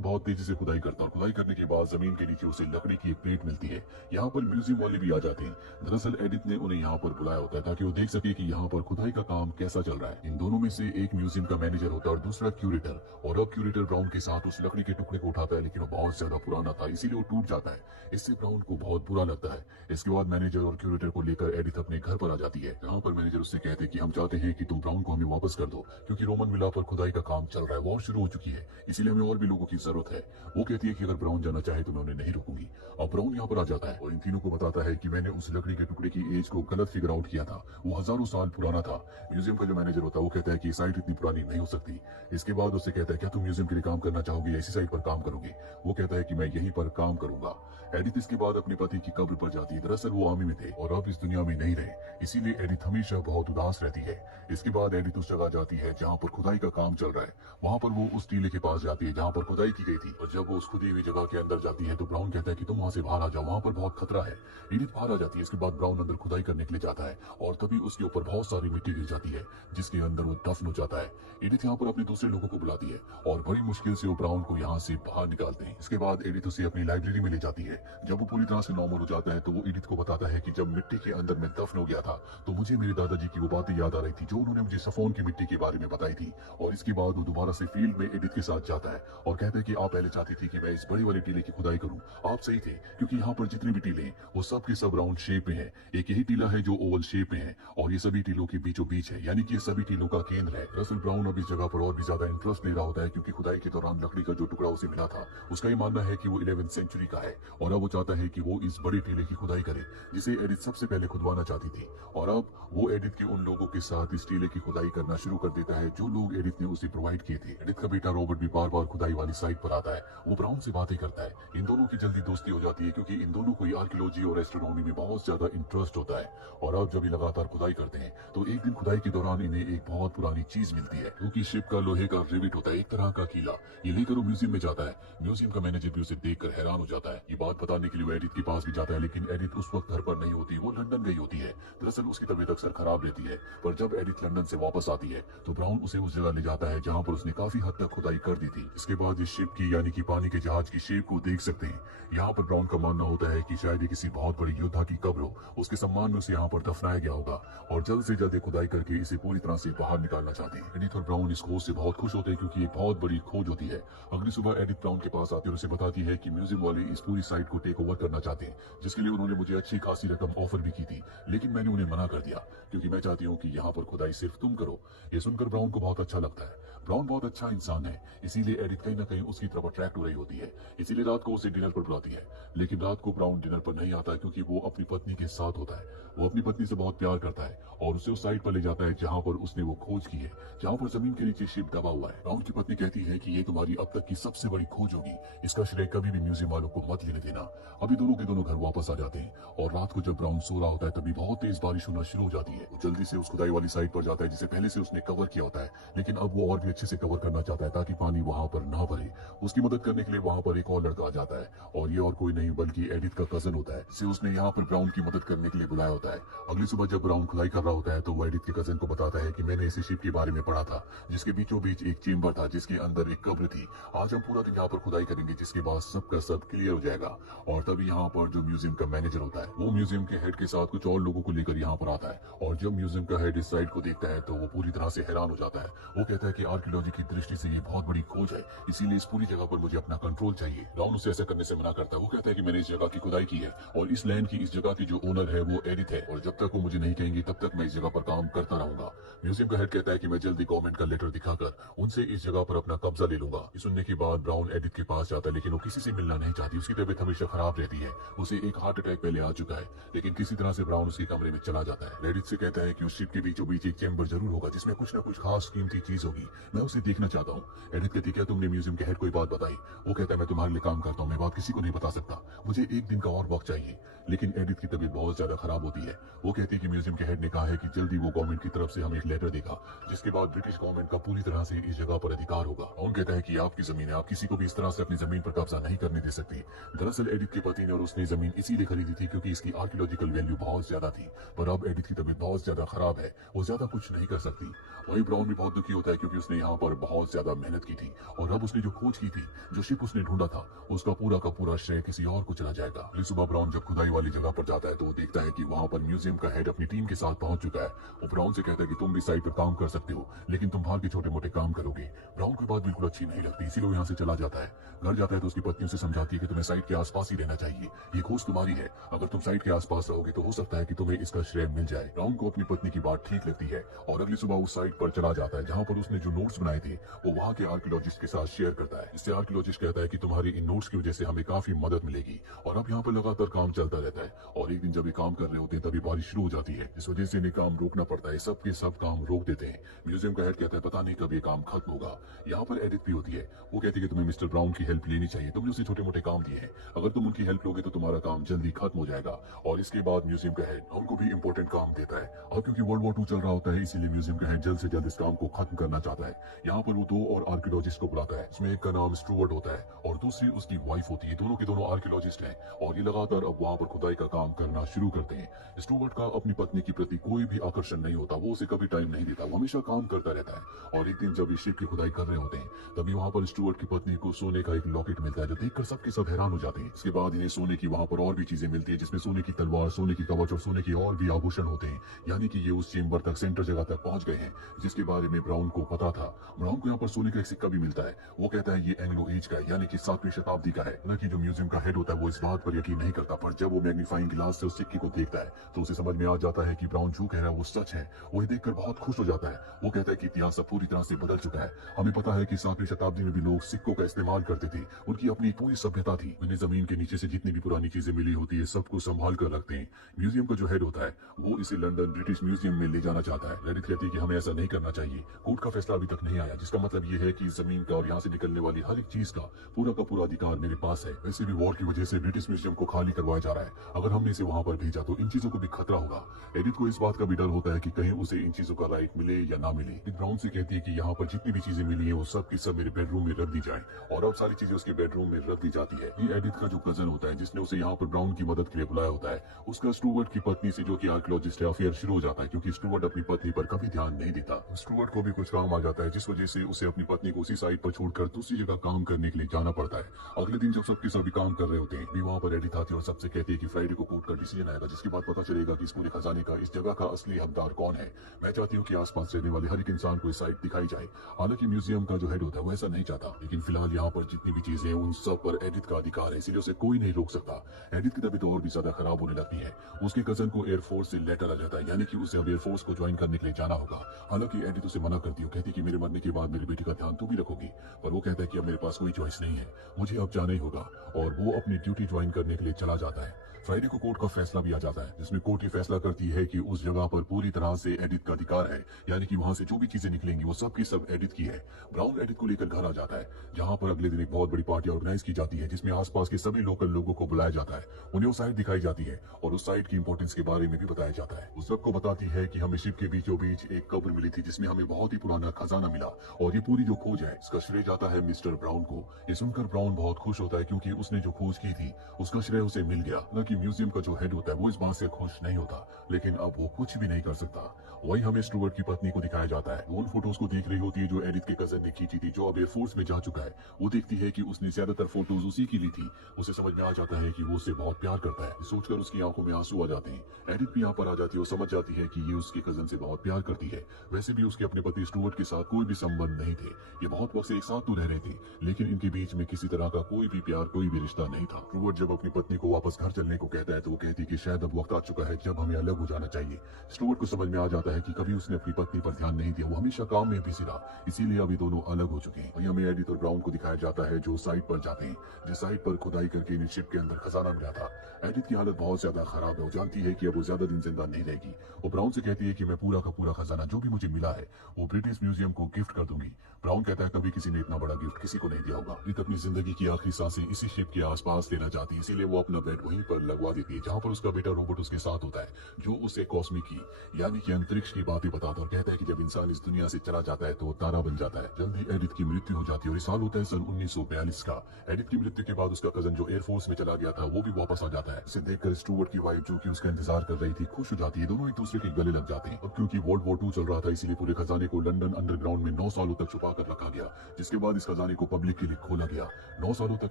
बहुत तेजी से खुदाई करता है और खुदाई करने के बाद जमीन के नीचे उसे लकड़ी की एक प्लेट मिलती है। यहाँ पर म्यूजियम वाले भी आ जाते हैं। दरअसल एडिथ ने उन्हें यहाँ पर बुलाया होता है ताकि वो देख सके कि यहाँ पर खुदाई का काम कैसा चल रहा है। इन दोनों में से एक म्यूजियम का मैनेजर होता है और दूसरा क्यूरेटर। और अब क्यूरेटर ब्राउन के साथ उस लकड़ी के टुकड़े को उठाता है, लेकिन वो बहुत ज्यादा पुराना था, इसीलिए वो टूट जाता है। इससे ब्राउन को बहुत बुरा लगता है। इसके बाद मैनेजर और क्यूरेटर को लेकर एडिथ अपने घर पर आ जाती है, जहाँ पर मैनेजर उससे कहते हैं कि हम चाहते हैं कि तुम ब्राउन को हमें वापस कर दो, क्योंकि रोमन विला पर खुदाई का काम चल रहा है, वॉर शुरू हो चुकी है, इसीलिए हमें और भी लोगों की जरूरत है। वो कहती है कि अगर ब्राउन जाना चाहे तो मैं उन्हें नहीं रोकूंगी। अब ब्राउन यहाँ पर आ जाता है और इन तीनों को बताता है कि मैंने उस लकड़ी के टुकड़े की एज को गलत फिगर आउट किया था, वो हजारों साल पुराना था। म्यूजियम का जो मैनेजर होता है वो कहता है कि साइट इतनी पुरानी नहीं हो सकती। इसके बाद उससे कहता है क्या तुम म्यूजियम के लिए काम करना चाहोगे, ऐसी साइट पर काम करोगे? वो कहता है कि मैं यहीं पर काम करूंगा। एडिथ इसके बाद अपने पति की कब्र पर जाती है। दरअसल वो आर्मी में थे और अब इस दुनिया में नहीं रहे, इसीलिए एडिथ हमेशा बहुत उदास रहती है। इसके बाद एडिथ उस जगह जाती है जहाँ पर खुदाई का काम चल रहा है। वहाँ पर वो उस टीले के पास जाती है जहाँ पर खुदाई की गई थी, और जब वो उस खुदी हुई जगह के अंदर जाती है तो ब्राउन कहता है कि तुम वहाँ से बाहर आ जाओ, वहाँ पर बहुत खतरा है। एडिथ बाहर आ जाती है। इसके बाद ब्राउन अंदर खुदाई करने के लिए जाता है और तभी उसके ऊपर बहुत सारी मिट्टी गिर जाती है, जिसके अंदर वो दफन हो जाता है। एडिथ यहाँ पर अपने दूसरे लोगों को बुलाती है और बड़ी मुश्किल से वो ब्राउन को यहाँ से बाहर निकालते हैं। इसके बाद एडिथ उसे अपनी लाइब्रेरी में ले जाती है। जब वो पूरी तरह से नॉर्मल हो जाता है तो वो एडिथ को बताता है कि जब मिट्टी के अंदर मैं दफन हो गया था तो मुझे मेरे दादाजी की वो बातें याद आ रही थी जो उन्होंने मुझे सफोन की मिट्टी के बारे में बताई थी। और इसके बाद वो दोबारा से फील्ड में एडिथ के साथ जाता है और कहता है कि आप पहले चाहती थी कि मैं इस बड़ी वाली टीले की खुदाई करूं। आप सही थे, क्योंकि यहाँ पर जितने भी टीले वो सब के सब राउंड शेप में है। एक यही टीला है जो ओवल शेप में है और ये सभी टीलों के बीचों बीच है, यानी कि ये सभी टीलों का केंद्र है। दरअसल ब्राउन अब इस जगह पर और भी ज्यादा इंटरेस्ट ले रहा होता है, क्योंकि खुदाई के दौरान लकड़ी का जो टुकड़ा उसे मिला था उसका ये मानना है कि वो 11वीं सेंचुरी का है, और अब वो चाहता है कि वो इस बड़ी टीले की खुदाई करे जिसे एडिथ सबसे पहले खुदवाना चाहती थी। और अब वो एडिथ के उन लोगों के साथ इस टीले की खुदाई करना शुरू कर देता है जो लोग एडिथ ने उसे प्रोवाइड किए थे। एडिथ का बेटा रॉबर्ट भी बार बार खुदाई वाली साइट पर आता है। वो ब्राउन से बातें करता है। इन दोनों की जल्दी दोस्ती हो जाती है, क्योंकि इन दोनों को आर्कियोलॉजी और एस्ट्रोनॉमी में बहुत ज्यादा इंटरेस्ट होता है। और अब जब ये लगातार खुदाई करते हैं तो एक दिन खुदाई के दौरान इन्हें एक बहुत पुरानी चीज मिलती है, जो कि शिप का लोहे का रिविट होता है, एक तरह का कीला। ये लेकर वो म्यूजियम में जाता है। म्यूजियम का मैनेजर भी उसे देखकर हैरान हो जाता है। ये बात बताने के लिए वो एडिथ के पास भी जाता है, लेकिन एडिथ उस वक्त घर पर नहीं होती, वो लंदन गई होती है। दरअसल उसकी तबीयत अक्सर खराब रहती है। पर जब एडिथ लंदन से वापस आती है तो ब्राउन उसे उस जगह ले जाता है जहाँ पर उसने काफी हद तक खुदाई कर दी थी। इसके बाद इस शिप की यानी कि पानी के जहाज की शेप को देख सकते हैं। यहाँ पर ब्राउन का मानना होता है कि शायद ये किसी बहुत बड़ी योद्धा की कब्र हो, उसके सम्मान में उसे यहाँ पर दफनाया गया होगा, और जल्द से जल्द खुदाई करके इसे पूरी तरह से बाहर निकालना चाहते हैं। एडिथ और ब्राउन इस खोज से बहुत खुश होते हैं, क्योंकि एक बहुत बड़ी खोज होती है। अगली सुबह एडिथ ब्राउन के पास आती है और उसे बताती है कि म्यूजियम वाले इस पूरी साइट को टेक ओवर करना चाहते हैं, जिसके लिए उन्होंने मुझे अच्छी खासी रकम ऑफर भी की थी, लेकिन मैंने उन्हें मना कर दिया, क्योंकि मैं चाहती हूँ कि यहाँ पर खुदाई सिर्फ तुम करो। ये सुनकर ब्राउन को बहुत अच्छा लगता है। ब्राउन बहुत अच्छा इंसान है, इसीलिए एडिथ कहीं ना कहीं उसकी तरफ अट्रैक्ट हो रही होती है, इसीलिए रात को उसे डिनर पर बुलाती है। लेकिन रात को ब्राउन डिनर पर नहीं आता है, क्योंकि वो अपनी पत्नी के साथ होता है। वो अपनी पत्नी से बहुत प्यार करता है और उसे उस साइड पर ले जाता है जहाँ पर उसने वो खोज की है, जहाँ पर जमीन के नीचे शिप दबा हुआ है। ब्राउन की पत्नी कहती है कि ये तुम्हारी अब तक की सबसे बड़ी खोज होगी, इसका श्रेय कभी भी म्यूजियम वालों को मत लेने देना। अभी दोनों के दोनों घर वापस आ जाते हैं और रात को जब ब्राउन सो रहा होता है तभी बहुत तेज बारिश होना शुरू हो जाती है। वो जल्दी से उस खुदाई वाली साइड पर जाता है जिसे पहले से उसने कवर किया होता है, लेकिन अब वो और भी अच्छे से कवर करना चाहता है ताकि पानी वहां पर ना भरे। उसकी मदद करने के लिए वहां पर एक और लड़का आ जाता है, और ये और कोई नहीं बल्कि एडिथ का कजन होता है, जिसे उसने यहाँ पर ब्राउन की मदद करने के लिए बुलाया होता है। अगली सुबह जब ब्राउन खुदाई कर रहा होता है तो वो एडिथ के कजन को बताता है कि मैंने इसी शिप के बारे में पढ़ा था, जिसके बीचों बीच एक चेम्बर था, जिसके अंदर एक कब्र थी। आज हम पूरा दिन यहाँ पर खुदाई करेंगे, जिसके बाद सबका सब क्लियर हो जाएगा। और तभी यहाँ पर जो म्यूजियम का मैनेजर होता है वो म्यूजियम के हेड के साथ कुछ और लोगों को लेकर यहाँ पर आता है, और जब म्यूजियम का हेड इस साइड को देखता है तो वो पूरी तरह से हैरान हो जाता है। वो कहता है कि आर्कियोलॉजी की दृष्टि से ये बहुत बड़ी खोज है, इसीलिए इस पूरी जगह पर मुझे अपना कंट्रोल चाहिए। ब्राउन उसे ऐसा करने से मना करता है। वो कहता है कि मैंने इस जगह की खुदाई की है और इस लैंड की इस जगह की जो ओनर है वो एडिथ है, और जब तक वो मुझे नहीं कहेंगी तब तक मैं इस जगह पर काम करता रहूंगा। म्यूजियम का हेड कहता है कि मैं जल्दी गवर्नमेंट का लेटर दिखाकर उनसे इस जगह पर अपना कब्जा ले लूंगा। सुनने के बाद ब्राउन एडिथ के पास जाता है, लेकिन वो किसी से मिलना नहीं चाहती। उसकी तबीयत हमेशा खराब रहती है, उसे एक हार्ट अटैक पहले आ चुका है, लेकिन किसी तरह से ब्राउन उसके कमरे में चला जाता है। एडिथ से कहता है कि उस शिप के बीचों बीच एक चैम्बर जरूर होगा जिसमें कुछ न कुछ खास कीमती चीज होगी, मैं उसे देखना चाहता हूँ। एडिथ कहती क्या तुमने म्यूजियम के हेड कोई बात बताई? वो कहता है मैं तुम्हारे लिए काम करता हूँ, मैं बात किसी को नहीं बता सकता, मुझे एक दिन का और वक्त चाहिए। लेकिन एडिथ की तबीयत बहुत ज्यादा खराब होती है। वो कहती है कि म्यूजियम के हेड ने कहा है कि जल्दी वो गवर्नमेंट की तरफ से हमें एक लेटर देगा, जिसके बाद ब्रिटिश गवर्नमेंट का पूरी तरह से इस जगह पर अधिकार होगा। उन कहता है कि आपकी जमीन है, आप किसी को भी इस तरह से अपनी जमीन पर कब्जा नहीं करने दे सकती। दरअसल एडिथ के पति ने और उसने जमीन इसीलिए खरीदी थी क्योंकि इसकी आर्कियोलॉजिकल वैल्यू बहुत ज्यादा थी, पर अब एडिथ की तबीयत बहुत ज्यादा खराब है, वो ज्यादा कुछ नहीं कर सकती। वही ब्राउन भी बहुत दुखी होता है क्योंकि उसने यहाँ पर बहुत ज्यादा मेहनत की थी और अब उसने जो खोज की थी, जो शिप उसने ढूंढा था, उसका पूरा का पूरा श्रेय किसी और को चला जाएगा। अगली सुबह ब्राउन जब खुदाई वाली जगह पर जाता है तो वो देखता है कि वहाँ पर म्यूजियम का हेड अपनी टीम के साथ पहुंच चुका है। वो ब्राउन से कहता है कि तुम भी साइट पर काम कर सकते हो, लेकिन तुम बाहर के छोटे मोटे काम करोगे। ब्राउन को बात बिल्कुल अच्छी नहीं लगती, इसीलिए वो यहाँ से चला जाता है। घर जाता है तो उसकी पत्नी उसे समझाती है कि तुम्हें साइट के आसपास ही रहना चाहिए, ये खोज तुम्हारी है, अगर तुम साइट के आसपास रहोगे तो हो सकता है कि तुम्हें इसका श्रेय मिल जाए। ब्राउन को अपनी पत्नी की बात ठीक लगती है और अगली सुबह उस साइट पर चला जाता है जहाँ पर उसने जो नोट्स बनाए थे वो वहाँ के आर्कियोलॉजिस्ट के साथ शेयर करता है। इससे आर्कियोलॉजिस्ट कहता है कि तुम्हारी इन नोट्स की वजह से हमें काफी मदद मिलेगी। और अब यहाँ पर लगातार काम चलता रहता है और एक दिन जब ये काम कर रहे होते हैं तभी बारिश शुरू हो जाती है। इस वजह से इन्हें काम रोकना पड़ता है, सब के सब काम रोक देते हैं। म्यूजियम का हेड कहता है पता नहीं कब ये काम खत्म होगा। यहाँ पर एडिथ भी होती है, वो कहती है कि तुम्हें मिस्टर ब्राउन की हेल्प लेनी चाहिए, तुमने उसे छोटे मोटे काम दिए हैं, अगर तुम उनकी हेल्प लोगे तो तुम्हारा काम जल्दी खत्म हो जाएगा। और इसके बाद म्यूजियम का हेड उनको भी इंपॉर्टेंट काम देता है। अब क्योंकि वर्ल्ड वॉर 2 चल रहा होता है इसीलिए म्यूजियम का हेड जल्द से जल्द इस काम को खत्म करना चाहता है। यहाँ पर वो 2 और आर्कियोलॉजिस्ट को बुलाता है, इसमें एक का नाम स्टुअर्ट होता है और दूसरी उसकी वाइफ होती है। दोनों के दोनों आर्कियोलॉजिस्ट हैं और ये लगातार अब वहाँ पर खुदाई का काम करना शुरू करते हैं। स्टुअर्ट का अपनी पत्नी की प्रति कोई भी आकर्षण नहीं होता, वो उसे कभी टाइम नहीं देता, वो हमेशा काम करता रहता है। और एक दिन जब ये शिप की खुदाई कर रहे होते हैं तभी वहाँ पर स्टुअर्ट की पत्नी को सोने का एक लॉकेट मिलता है जो देखकर सबके सब हैरान हो जाते हैं। इसके बाद इन्हें सोने की वहाँ पर और भी चीजें मिलती है जिसमें सोने की तलवार, सोने की कवच और सोने की और भी आभूषण होते हैं। यानी कि ये उस चेम्बर तक, सेंटर जगह तक पहुंच गए हैं जिसके बारे में ब्राउन को पता था। ब्राउन को यहाँ पर सोने का एक सिक्का भी मिलता है, वो कहता है ये एंग्लो एज का है, यानी कि 7वीं शताब्दी का है। हालांकि जो म्यूजियम का हेड होता है वो इस बात पर यकीन नहीं करता, पर जब वो मैग्नीफाइंग ग्लास से उस सिक्के को देखता है तो उसे समझ में आ जाता है कि ब्राउन जो कह रहा है वो सच है। वो देखकर बहुत खुश हो जाता है। वो कहता है कि इतिहास अब पूरी तरह से बदल चुका है। हमें पता है कि 7वीं शताब्दी में भी लोग सिक्कों का इस्तेमाल करते थे, उनकी अपनी पूरी सभ्यता थी। उन्हें जमीन के नीचे से जितनी भी पुरानी चीजें मिली होती है सबको संभाल कर रखते हैं। म्यूजियम का जो हेड होता है वो इसे लंदन ब्रिटिश म्यूजियम में ले जाना चाहता है। रेडिथ कहती है कि हमें ऐसा नहीं करना चाहिए, कोर्ट का फैसला अभी तक नहीं आया, जिसका मतलब ये है कि जमीन का और यहाँ से निकलने वाली हर एक चीज का पूरा अधिकार मेरे पास है। वैसे भी वॉर की वजह से ब्रिटिश म्यूजियम को खाली करवाया जा रहा है, अगर हमने इसे वहाँ पर भेजा तो इन चीजों को भी खतरा होगा। एडिथ को इस बात का भी डर होता है कि कहीं उसे इन चीजों का राइट मिले या ना मिले। ब्राउन से कहती है कि यहाँ पर जितनी भी चीजें मिली है वो सब की सब मेरे बेडरूम में रख दी जाए और अब सारी चीजें उसके बेडरूम में रख दी जाती है। ये एडिथ का जो कजन होता है जिसने उसे यहाँ पर ब्राउन की मदद के लिए बुलाया होता है, उसका स्टुअर्ट की पत्नी से जो कि आर्कियोलॉजिस्ट है अफेयर शुरू हो जाता है क्योंकि स्टुअर्ट अपनी पत्नी पर कभी ध्यान नहीं देता। स्टुअर्ट को भी कुछ काम आ जाता है जिस वजह से उसे अपनी पत्नी को उसी साइट पर छोड़कर दूसरी जगह काम करने के लिए जाना पड़ता है। अगले दिन जब सबके सभी काम कर रहे होते हैं भी वहाँ पर एडिथ आती है और सबसे कहती है कि फ्राइडे को कोर्ट का डिसीजन आएगा जिसके बाद पता चलेगा कि इस पूरे खजाने का, इस जगह का असली हकदार कौन है। मैं चाहती हूँ कि आसपास रहने वाले हर एक इंसान को इस साइट दिखाई जाए। हालांकि म्यूजियम का जो हेड होता है वो ऐसा नहीं चाहता, लेकिन फिलहाल यहाँ पर जितनी भी चीजें हैं उन सब पर एडिथ का अधिकार है, इसीलिए उसे कोई नहीं रोक सकता। एडिथ की तबीयत और भी ज्यादा खराब होने लगती है। उसके कजन को एयरफोर्स से लेटर आ जाता है, यानी कि उसे अब एयरफोर्स को ज्वाइन करने के लिए जाना होगा। हालांकि एडिथ उसे मना करती है, कहती कि मेरे मरने के बाद मेरी बेटी का ध्यान तू भी रखोगी, पर वो कहता है कि अब मेरे पास कोई चॉइस नहीं है, मुझे अब जाना ही होगा और वो अपनी ड्यूटी ज्वाइन करने के लिए चला जाता है। फ्राइडे को कोर्ट का फैसला भी आ जाता है जिसमें कोर्ट ये फैसला करती है कि उस जगह पर पूरी तरह से एडिथ का अधिकार है, यानी कि वहां से जो भी चीजें निकलेंगी वो सब की सब एडिथ की है। ब्राउन एडिथ को लेकर घर आ जाता है जहां पर अगले दिन एक बहुत बड़ी पार्टी ऑर्गेनाइज की जाती है जिसमें आसपास के सभी लोकल लोगों को बुलाया जाता है। उन्हें वो साइट दिखाई जाती है और उस साइट की इंपोर्टेंस के बारे में भी बताया जाता है। उस सबको बताती है कि हमें शिप के बीचों बीच एक कब्र मिली थी जिसमें हमें बहुत ही पुराना खजाना मिला और ये पूरी जो खोज है इसका श्रेय जाता है मिस्टर ब्राउन को। ये सुनकर ब्राउन बहुत खुश होता है क्योंकि उसने जो खोज की थी उसका श्रेय उसे मिल गया। हालांकि म्यूजियम का जो हेड होता है वो इस बात से खुश नहीं होता, लेकिन अब वो कुछ भी नहीं कर सकता। वही हमें स्टुअर्ट की पत्नी को दिखाया जाता है, उन फोटोज को देख रही होती है जो एडिथ के कजन ने खींची थी, जो अब एयरफोर्स में जा चुका है। वो देखती है कि उसने ज्यादातर फोटोज उसी की ली थी। उसे समझ में आ जाता है कि वो उससे बहुत प्यार करता है, सोचकर उसकी आंखों में आंसू आ जाते हैं। एडिथ भी यहाँ पर आ जाती है और समझ जाती है कि ये उसके कजन से बहुत प्यार करती है। वैसे भी उसके अपने पति स्टुअर्ट के साथ कोई भी संबंध नहीं थे, ये बहुत वक्त से एक साथ तो रह रहे थे, लेकिन इनके बीच में किसी तरह का कोई भी प्यार, कोई भी रिश्ता नहीं था। स्टुअर्ट जब अपनी पत्नी को वापस घर चलने को कहता है तो वो कहती है कि शायद अब वक्त आ चुका है जब हमें अलग हो जाना चाहिए। स्टुअर्ट को समझ में आ जाता है कि कभी उसने अपनी पत्नी पर ध्यान नहीं दिया, वो हमेशा काम में बिजी रहा, इसीलिए अभी दोनों अलग हो चुके हैं। वहीं हमें एडिथ और ब्राउन को दिखाया जाता है जो साइट पर जाते हैं, जिस साइट पर खुदाई करके इन शिप के अंदर खजाना मिला था। एडिथ की हालत बहुत ज्यादा खराब है, वो जानती है कि अब वो ज्यादा दिन जिंदा नहीं रहेगी। वो ब्राउन से कहती है कि मैं पूरा का पूरा खजाना जो भी मुझे मिला है वो ब्रिटिश म्यूजियम को गिफ्ट कर दूंगी। ब्राउन कहता है कभी किसी ने इतना बड़ा गिफ्ट किसी को नहीं दिया होगा। एडिथ अपनी जिंदगी की आखिरी सांसें इसी शिप के आसपास लेना चाहती है, इसीलिए वो अपना बेड वहीं पर लगवा देती है जहाँ पर उसका बेटा रोबोट उसके साथ होता है, जो उसे कॉस्मिक की यानी कि अंतरिक्ष की बातें बताता और कहता है कि जब इंसान इस दुनिया से चला जाता है तो वो तारा बन जाता है। जल्द ही एडिथ की मृत्यु हो जाती है और इस साल होता है सन 1942 का। एडिथ की मृत्यु के बाद उसका कजन जो एयरफोर्स में चला गया था वो भी वापस आ जाता है। इसे देखकर स्टुअर्ट की वाइफ जो कि उसका इंतजार कर रही थी खुश हो जाती है, दोनों एक दूसरे के गले लग जाते हैं। अब क्योंकि वर्ल्ड वॉर 2 चल रहा था इसीलिए पूरे खजाने को लंदन अंडरग्राउंड में 9 सालों तक छुपा छुपा कर रखा गया, जिसके बाद इस खजाने को पब्लिक के लिए खोला गया। 9 सालों तक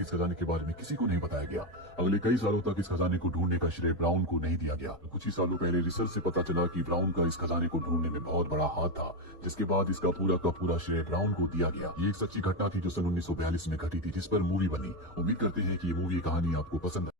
इस खजाने के बारे में किसी को नहीं बताया गया। अगले कई सालों तक इस खजाने को ढूंढने का श्रेय ब्राउन को नहीं दिया गया। कुछ ही सालों पहले रिसर्च से पता चला कि ब्राउन का इस खजाने को ढूंढने में बहुत बड़ा हाथ था, जिसके बाद इसका पूरा का पूरा श्रेय ब्राउन को दिया गया। ये एक सच्ची घटना थी जो सन 1942 में घटी थी, जिस पर मूवी बनी। उम्मीद करते हैं कि ये मूवी कहानी आपको पसंद